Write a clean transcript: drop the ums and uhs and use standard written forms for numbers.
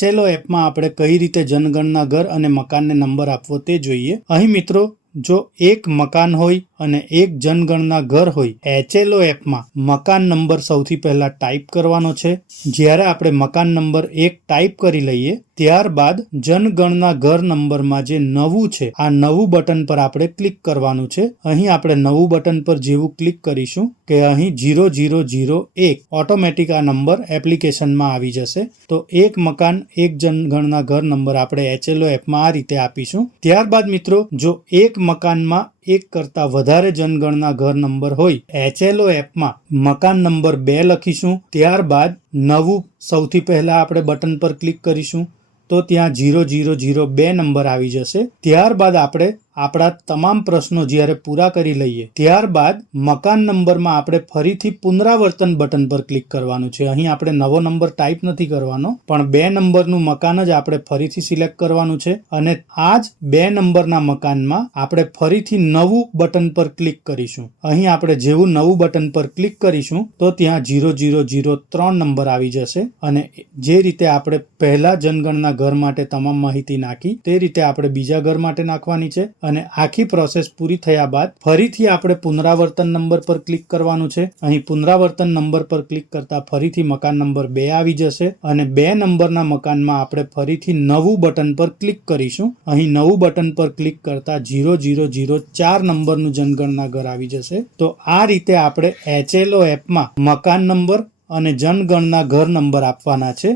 ચેલો એપમાં આપણે કઈ રીતે જનગણના ઘર અને મકાનને નંબર આપવો તે જોઈએ. અહીં મિત્રો જો એક મકાન હોય અને એક જનગણના ઘર હોય, એચએલઓ એપમાં મકાન નંબર સૌથી પહેલા ટાઈપ કરવાનો છે. જ્યારે આપણે મકાન નંબર 1 ટાઈપ કરી લઈએ ત્યારબાદ જનગણના ઘર નંબરમાં જે નવું છે આ નવું બટન પર આપણે ક્લિક કરવાનું છે. અહીં આપણે નવું બટન પર જેવું ક્લિક કરીશું કે અહીં 0001 ઓટોમેટિક આ નંબર એપ્લિકેશનમાં આવી જશે. તો એક મકાન એક જનગણના ઘર નંબર આપણે એચએલઓ એપમાં આ રીતે આપીશું. ત્યારબાદ મિત્રો જો એક મકાનમાં એક કરતા વધારે જનગણના ઘર નંબર હોય, એચએલઓ એપમાં મકાન નંબર 2 લખીશું. ત્યારબાદ નવું સૌથી પહેલા આપણે બટન પર ક્લિક કરીશું તો ત્યાં 0002 નંબર આવી જશે. ત્યારબાદ આપણે આપણા તમામ પ્રશ્નો જ્યારે પૂરા કરી લઈએ ત્યારબાદ મકાન નંબરમાં આપણે ફરીથી પુનરાવર્તન બટન પર ક્લિક કરવાનું છે. અહીં આપણે નવો નંબર ટાઈપ નથી કરવાનો, પણ 2 નંબરનું મકાન જ આપણે ફરીથી સિલેક્ટ કરવાનું છે અને આ જ 2 નંબરના મકાનમાં આપણે ફરીથી નવું બટન પર ક્લિક કરીશું. અહીં આપણે જેવું નવું બટન પર ક્લિક કરીશું તો ત્યાં 0003 નંબર આવી જશે અને જે રીતે આપણે પહેલા જનગણના ઘર માટે તમામ માહિતી નાખી તે રીતે આપણે બીજા ઘર માટે નાખવાની છે. અને આખી પ્રોસેસ પૂરી થયા બાદ ફરીથી આપણે પુનરાવર્તન નંબર પર ક્લિક કરવાનું છે. અહીં પુનરાવર્તન નંબર પર ક્લિક કરતા ફરીથી મકાન નંબર 2 આવી જશે અને 2 નંબરના મકાનમાં આપણે ફરીથી નવું બટન પર ક્લિક કરીશું. અહીં નવું બટન પર ક્લિક કરતા 0004 નંબરનું જનગણના ઘર આવી જશે. તો આ રીતે આપણે એચએલઓ એપમાં મકાન નંબર અને જનગણના ઘર નંબર આપવાના છે.